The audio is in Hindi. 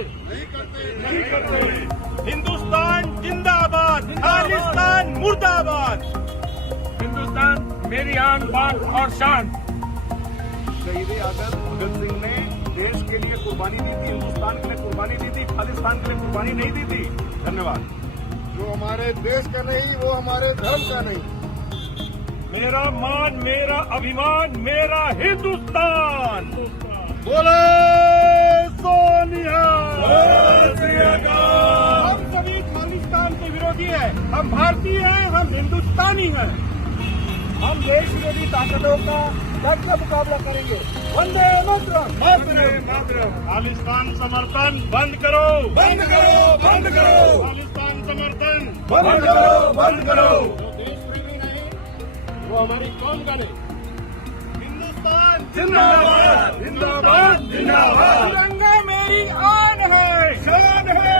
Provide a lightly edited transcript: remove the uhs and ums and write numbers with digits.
नहीं करते। हिंदुस्तान जिंदाबाद, खालिस्तान मुर्दाबाद। हिंदुस्तान मेरी आन बान और शान। शहीद आजम भगत सिंह ने देश के लिए कुर्बानी दी थी, हिंदुस्तान के लिए कुर्बानी दी थी, खालिस्तान के लिए कुर्बानी नहीं दी थी। धन्यवाद। जो हमारे देश का नहीं वो हमारे धर्म का नहीं। मेरा मान, मेरा अभिमान, मेरा हिंदुस्तान। बोले सोनिया। हम सभी खालिस्तान के विरोधी हैं। हम भारतीय हैं, हम हिंदुस्तानी हैं। हम देश विरोधी ताकतों का डट का मुकाबला करेंगे। वंदे मातरम। खालिस्तान समर्थन बंद करो, बंद करो, बंद करो, खालिस्तान समर्थन बंद करो, बंद करो। जो देश प्रेमी नहीं वो हमारी कौम का नहीं। हिंदुस्तान जिंदाबाद, जिंदाबाद, जिंदाबाद। तिरंगा मेरी आन है, शान है।